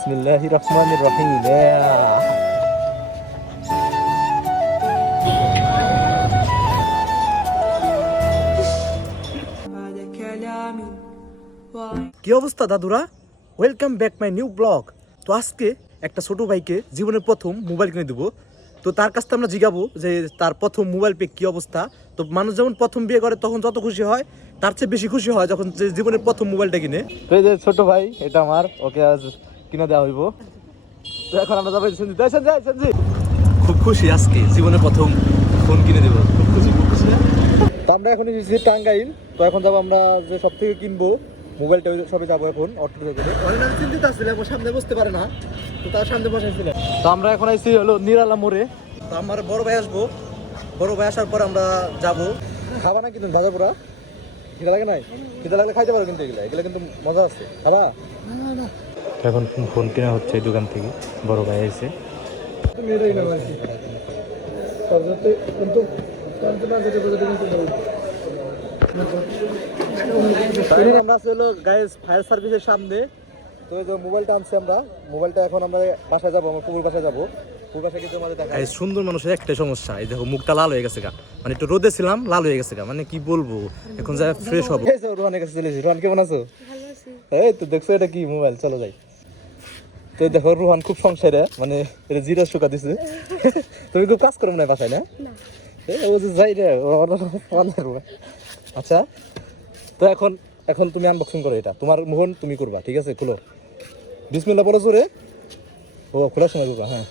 বিসমিল্লাহির রহমানির রহিম। কি অবস্থা দাদুরা, welcome back my new blog. তো আজকে একটা ছোট ভাইকে জীবনের প্রথম মোবাইল কিনে দেবো। তো তার কাছ থেকে আমরা জিজ্ঞাবো যে তার প্রথম মোবাইল পেয়ে কী অবস্থা। তো মানুষ যেমন প্রথম বিয়ে করে তখন যত খুশি হয়, তার চেয়ে বেশি খুশি হয় যখন যে জীবনের প্রথম মোবাইলটা কিনে। তো এই যে ছোট ভাই, এটা আমার, ওকে আজ কিনে দেওয়া হইব। তো এখন আমরা যাবো সঞ্জি। খুব খুশি আজকে জীবনের প্রথম ফোন কিনে দেবো, খুব খুশি না? তো আমরা এখন এসেছি টাঙ্গাইল। তো এখন যাবো আমরা যে সব থেকে কিনবো মোবাইলটা, ওই সবে যাবো এখন অটো করে। অনেক আমি চিন্তিত আসছিলাম, ও সামনে বসতে পারে না, তো তার সামনে বসাইছিলাম। তো আমরা এখন আইছি হলো নিরালা মোড়ে। তো আমার বড় ভাই আসবো, বড় ভাই আসার পর আমরা যাবো। খাবা না কিন্তু ভাজা পোড়া? খিদা লাগে নাই? খিদা লাগলে খাইতে পারো, কিন্তু এগুলো এগুলো কিন্তু মজা আছে, খাবা? এখন ফোন কেনা হচ্ছে এই দোকান থেকে, বড় ভাই এসে। আমরা আছি হলো গাইস ফায়ার সার্ভিসের সামনে। তো এই যে মোবাইলটা আনছি আমরা, মোবাইলটা এখন আমরা বাসায় যাবো, আমার পুকুর বাসায় যাবো। সুন্দর মানুষের একটাই সমস্যা, এই দেখো মুখটা লাল হয়ে গেছে গা, মানে একটু রোদে ছিলাম, লাল হয়ে গেছে গা, মানে কি বলবো। এখন যা ফ্রেশ হবো। রোহানের কাছে চলেছি। রোহান কেমন আছো? এই তো দেখছো এটা কি মোবাইল, চলো যাই। তো দেখো রোহান খুব সংসারে, মানে এটা জিরো শুকা দিছে। তুমি খুব কাজ করো না বাসায়, না? ও যে যাই রে। আচ্ছা, তো এখন এখন তুমি আনবক্সিং করো, এটা তোমার মোহন, তুমি করবা, ঠিক আছে? খুলো, বিসমিল্লাহ বলো জোরে। ও খোলার সময় করবা, হ্যাঁ।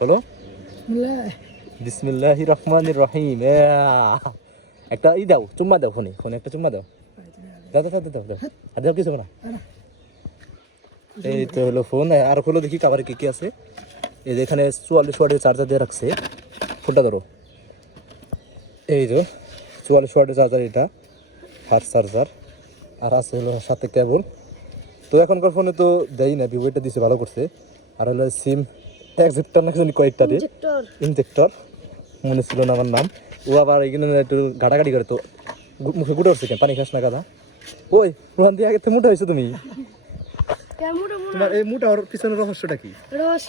হলো বিসমিল্লাহির রহমানির রহিম। একটা ই দাও, চুম্মা দাও, ফোনে ফোনে একটা চুম্মা দাও। দাও দাও দাও দাও দাও, আর দাও কিছু না। এই তো হলো ফোন। আর হলো দেখি কাভারে কি কি আছে। এই যে এখানে 44 ওয়াটের চার্জার দিয়ে রাখছে। ফোনটা ধরো, এই যে 44 ওয়াটের চার্জার, এটা ফাস্ট চার্জার। আর আছে হলো সাথে কেবল। তো এখনকার ফোনে তো দেয় না, ভিভো এটা দিছে, ভালো করছে। আর হলো সিম এক্সেপ্টার না কয়েকটা ইনজেক্টর, মনে ছিল না আমার নাম। ও আবার এখানে একটু ঘাটাঘাটি করে, তো মুখে গুটে উঠছে, কেন পানি খাস না গাদা? ওই রোহান দিয়ে আগে থেকে মোটা হয়েছো তুমি। তোমার এই মোটা হওয়ার পিছনের রহস্যটা কি?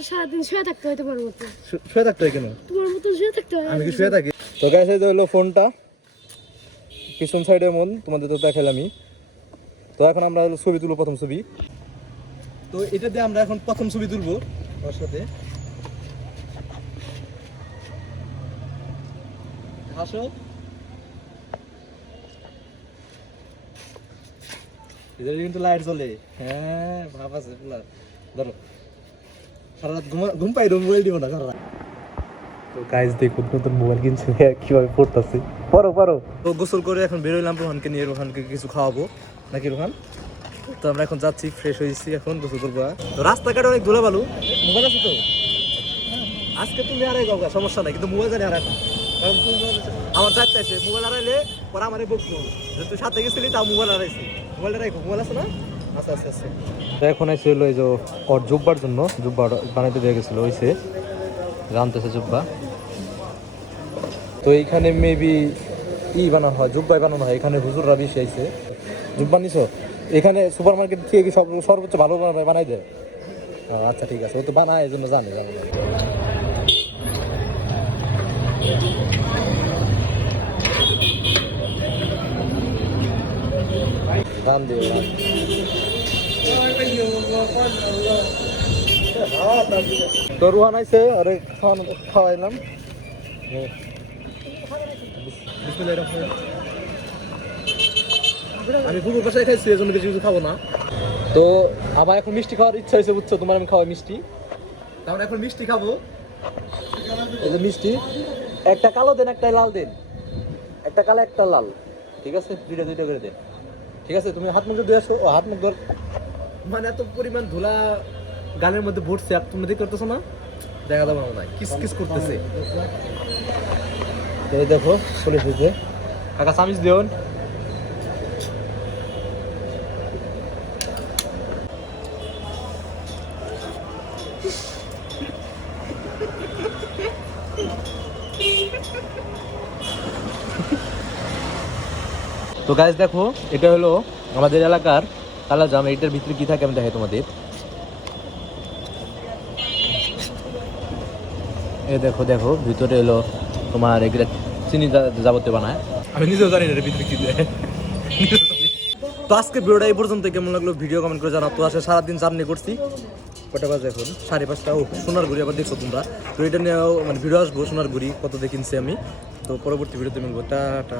সারাদিন শুয়ে থাকতে হয় তোমার মতো। শুয়ে থাকতে হয় কেন? তোমার মতো শুয়ে থাকতে হয়। আমি কি শুয়ে থাকি? তো গাইস, এই যে হলো ফোনটা, পিছন সাইডে মন তোমাদের তো দেখাইলামই। তো এখন আমরা হলো ছবি তুলবো, প্রথম ছবি। তো এটা দিয়ে আমরা এখন প্রথম ছবি তুলবো ওর সাথে। হাসো। এদের কিন্তু লাইট জ্বলে, হ্যাঁ ভাব আছে পুরা। ধরো, সারা রাত ঘুম পাই, মোবাইল দিব না সারা রাত। তো গাইস দেখুন নতুন মোবাইল কিনছে, কিভাবে পড়তেছে। পড়ো। তো গোসল করে এখন বেরোইলাম রোহানকে নিয়ে, রোহানকে কিছু খাওয়াবো নাকি রোহান? তো আমরা এখন যাচ্ছি, ফ্রেশ হয়েছি, এখন গোসল করবো। তো রাস্তাঘাটে অনেক ধুলাবালু। মোবাইল আছে তো আজকে তুমি হারাই যাও, সমস্যা নাই, কিন্তু মোবাইল জানি হারাই না। কারণ আমার যাইতে আছে, মোবাইল হারাইলে পরে আমার বকবো যে তুই সাথে গেছিলি, তাও মোবাইল হারাইছি। মোবাইলটা রাখো, মোবাইল আছে না? আচ্ছা। এখন এসে হলো এই যে ওর জুব্বার জন্য, জুব্বা বানাইতে দিয়ে গেছিলো, হয়েছে জানতেছে জুব্বা। তো এইখানে মেবি বানানো হয়, জুব্বাই বানানো হয়। এখানে হুজুররা বেশি আইছে। জুব্বা নিছো? এখানে সুপার মার্কেট থেকে কি সর্বোচ্চ ভালো বানাই দেয়? আচ্ছা ঠিক আছে, ও তো বানায়, এই জন্য জানে। রান দিও, তো রুহান আইছে, আরে খাওয়াইলাম। আমি পুকুর বাসায় খাইছি, এই জন্য কিছু খাবো না। তো আমার এখন মিষ্টি খাওয়ার ইচ্ছা হয়েছে, বুঝছো? তোমার আমি খাওয়াই মিষ্টি, তাহলে এখন মিষ্টি খাবো। এই যে মিষ্টি, একটা কালো দেন, একটা লাল দেন। একটা কালো, একটা লাল, ঠিক আছে? দুইটা করে দেন, ঠিক আছে? তুমি হাত মুখ ধুয়ে আসো। ও হাত মুখ ধর, মানে এত পরিমাণ ধুলা গানের মধ্যে ভরছে, আর তুমি দেখতে করতেছো না? দেখা যাবে না, কিস করতেছে। তো দেখো চলে এসেছে। কাকা চামিচ দিন। তো গাইস দেখো, এটা হলো আমাদের এলাকার কালা জাম। এইটার ভিতরে কি থাকে আমি দেখাই তোমাদের। এই দেখো দেখো ভিতরে এলো তোমার এগুলা চিনি যাবতীয় বানায়। আমি নিজেও জানি না এর ভিতরে কি দেয়। তো আজকে ভিডিওটা এই পর্যন্ত। কেমন লাগলো ভিডিও কমেন্ট করে জানাও। তো আসলে সারাদিন জার্নি করছি। কটা বাজে এখন 5:30। ও সোনারগুড়ি আবার দেখছো তোমরা। তো এটা নিয়েও মানে ভিডিও আসবো সোনারগুড়ি কত দিয়ে কিনছি আমি। তো পরবর্তী ভিডিওতে মিলবো। টাটা।